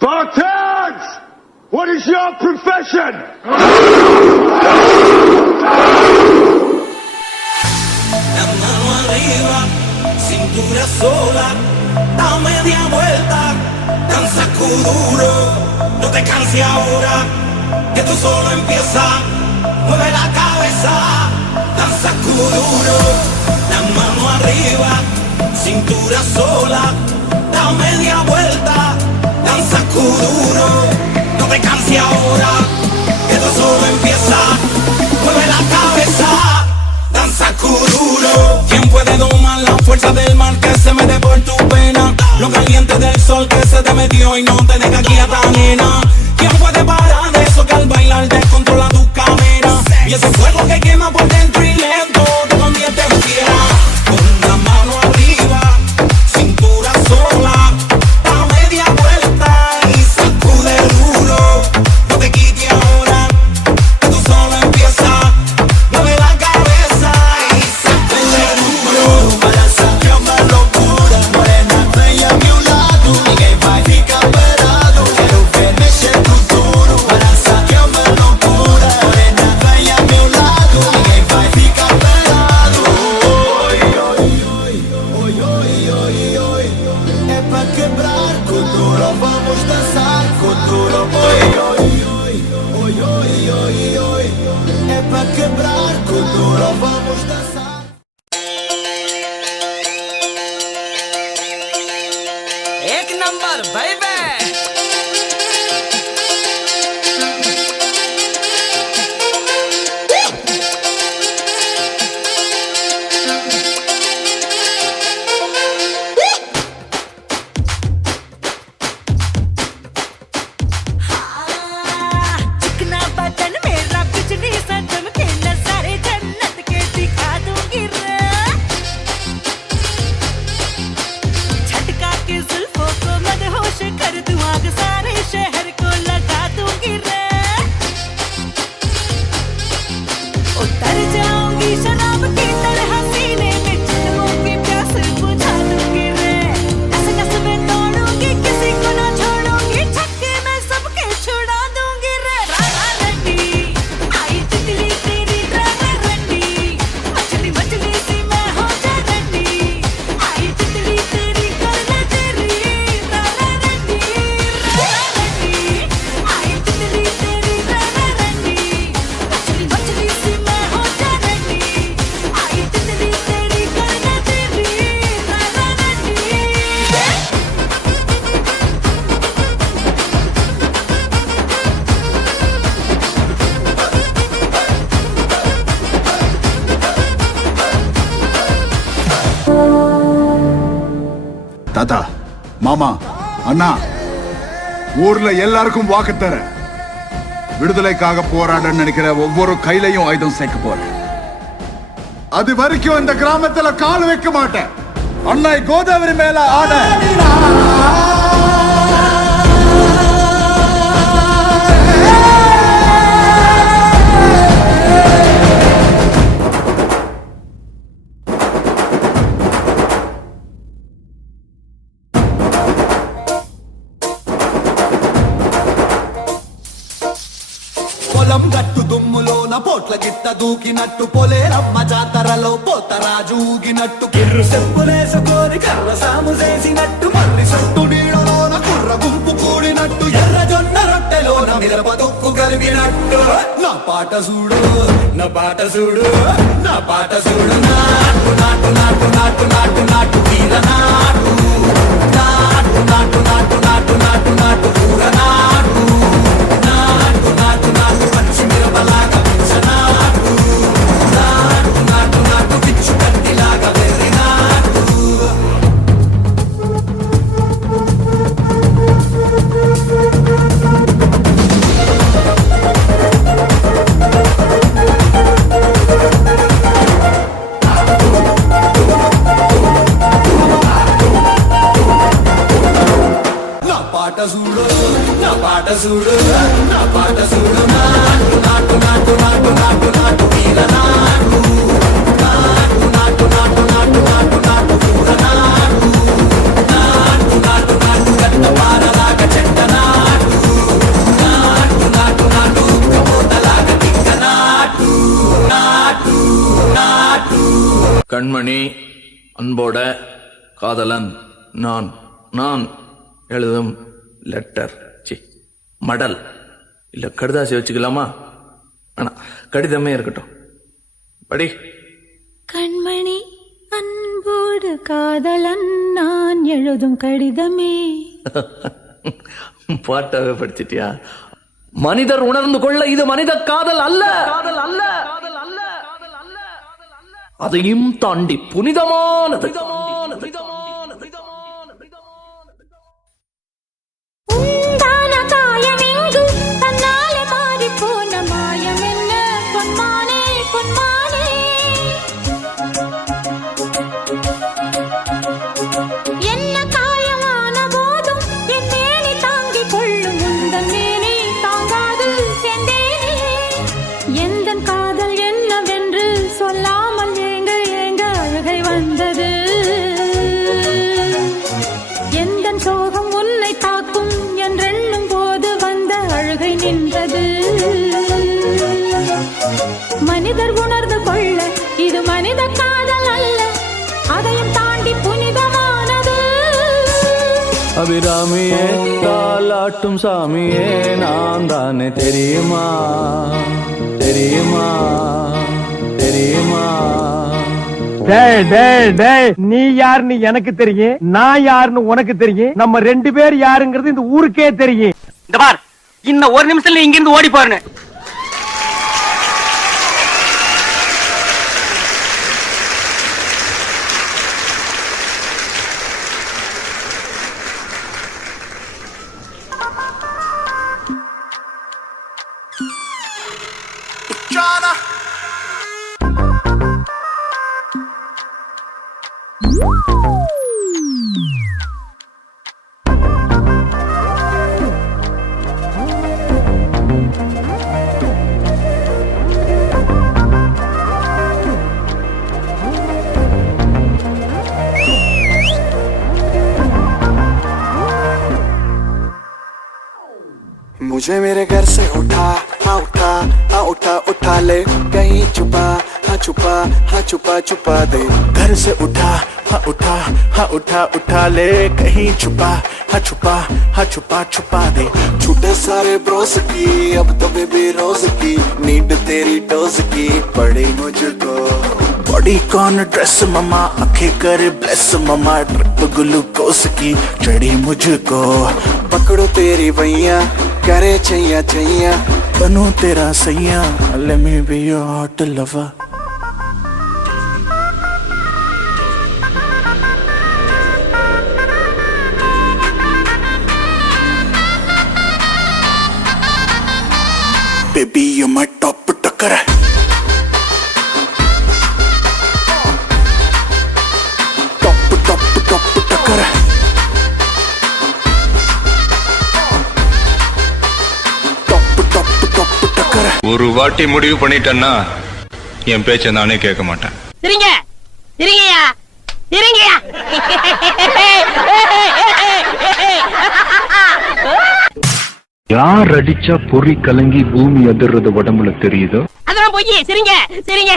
Spartans! What is your profession? La mano arriba, cintura sola, da media vuelta, danza kuduro, no te canses ahora, que tú solo empieza, mueve la cabeza, danza kuduro, la mano arriba, cintura sola, da media vuelta, danza kuduro, no te canses ahora, que tú solo empieza, mueve la cabeza. Danza kuduro. ¿Quién puede domar la fuerza del mar que se mete por tu pena? Lo caliente del sol que se te metió y no te deja quieta, nena. ¿Quién puede parar eso que al bailar descontrola tu cadera? Y ese fuego que quema por dentro y lento te convierte en fiera. Con la mano arriba, cintura sola, da media vuelta y sacude duro. No te quites ahora, que tú solo empiezas. Mueve la cabeza y sacude duro. Balança que é uma loucura. Morena, vem a meu lado. Ninguém vai ficar parado. Quero ver mexer tudo duro. Balança que é uma loucura. Morena, vem a meu lado. Ninguém vai ficar parado. Oi, oi, oi, oi, oi, oi, oi. É pra quebrar kuduro. Vamos dançar kuduro. Oi, oi, oi, oi, oi, oi, oi. É pra quebrar kuduro. Vamos dançar. एक number baby चिकना बदन मेरा बिजली सा चमके नजारे जन्नत के दिखा दूंगी रे झटका के जुल्फों को मदहोश कर दूं आग सारे शहर को लगा दूंगी रे उतर जाऊंगी शराब की तरह सीने में जन्मों की प्यास बुझा दूंगी रे नस नस में तोड़ूंगी किसी को ना छोड़ूंगी छक्के में सबके छुड़ा दूंगी रे रारा रंडी आई तितली तेरी रारा रंडी मछली मछली सी मैं हो जा रंडी आई तितली तेरी करना तेरी रारा रंडी आई तितली तेरी रारा रंडी मछली मछली सी मैं हो जा रंडी आई तितली तेरी करना तेरी रारा रंडी தாத்தா, மாமா, அண்ணா, ஊர்ல எல்லாருக்கும் வாக்கு தர விடுதலைக்காக போராட நினைக்கிற ஒவ்வொரு கையிலையும் ஆயுதம் சேர்க்க போறேன். அது வரைக்கும் இந்த கிராமத்துல கால் வைக்க மாட்டேன். அண்ணா கோதாவரி மேல ஆட పొలం గట్టు దుమ్ములోన పోట్ల గిట్ట దూకినట్టు పొలేరమ్మ జాతరలో పోతరాజు ఊగినట్టు కిర్రు చెప్పులేసుకొని కర్ర సాము చేసినట్టు మర్రి సొట్టు నీడలోన కుర్ర గుంపు కూడినట్టు ఎర్ర జొన్న రొట్టెలోన మిరప దొక్కు కలిపినట్టు నా పాట చూడు నా పాట చూడు నా పాట చూడు నాటు నాటు నాటు నాటు నాటు నాటు వీర నాటు నాటు నాటు నాటు నాటు నాటు నాటు ఊర నాటు నాటు నాటు నాటు పచ్చి మిరపలాగా పిచ్చనాటు నాటు నాటు నాటు పిచ్చు కత్తిలాగా వెర్రి నాటు పాట చూడు నా పాట చూడు నాటు నాటు నాటు నాటు నాటు నాటు వీర నాటు నాటు నాటు నాటు నాటు నాటు నాటు పూర నాటు నాటు నాటు నాటు గట్ట పారలాగా చెట్ట నాటు கண்மணி அன்போட காதலன் நான் நான் எழுதும் லெட்டர் மடல் இல்ல கடுதாசி வச்சுக்கலாமா? ஆனா கடிதமே இருக்கட்டும். படி. கண்மணி அன்போடு காதலன் நான் எழுதும் கடிதமே. பாட்டாவே படிச்சிட்டியா? மனிதர் உணர்ந்து கொள்ள இது மனித காதல் அல்ல, காதல் அல்ல, காதல் அல்ல, காதல் அல்ல, அதையும் தாண்டி புனிதமானது. உண்டான காயம் எங்கு தன்னாலே மாறி போன மாயம் என்ன பொன்மானே பொன்மானே. என்ன காயமான போதும் என் மேனி தாங்கிக் கொள்ளும் உந்தன் மேனி தாங்காது செந்தேனே. எந்தன் காதல் என்னவென்று சொல்லாமல் ஏங்க ஏங்க அழுகை வந்தது. எந்தன் சோகம் உன்னை தாக்கும் என்றெண்ணும் போது வந்த அழுகை நின்றது. மனிதர் உணர்ந்து கொள்ள இது மனித காதல் அல்ல, அதையும் தாண்டி புனிதமானது. அபிராமியே தாலாட்டும் சாமியே நான் தானே தெரியுமா தெரியுமா தெரியுமா? டேய் டேய் டேய், நீ யாருன்னு எனக்கு தெரியும், நான் யாருன்னு உனக்கு தெரியும், நம்ம 2 பேர் யாருங்கிறது இந்த ஊருக்கே தெரியும். இந்த பார், இன்னும் ஒரு நிமிஷத்துல இங்க இருந்து ஓடி போறேன். मुझे मेरे घर से उठा हाँ उठा हाँ उठा उठा ले, कहीं छुपा हाँ छुपा हाँ छुपा छुपा दे। घर से उठा हाँ उठा हाँ उठा उठा ले, कहीं छुपा हाँ छुपा हाँ छुपा छुपा दे। छूटे सारे ब्रोस की अब तो बेबी रोज की, नीड तेरी डोज की पड़ी मुझको। बॉडी कॉन ड्रेस ममा आंखें कर ब्लेस ममा, ट्रिप ग्लूकोस की चढ़ी मुझको। पकड़ो तेरी भैया करे छैया छैया, बनू तेरा सैया let me be your hot lover। Baby you're my top टक्कर, top top top टक्कर। ஒரு வாட்டி முடிவு பண்ணிட்டேன்னா என் பேச்ச நானே கேட்க மாட்டேன். சரிங்க சரிங்கயா சரிங்கயா. யார் அடிச்சா பொறி கலங்கி பூமி அதிர்றது உடம்புல தெரியுதோ அதெல்லாம் போய் சரிங்க சரிங்க.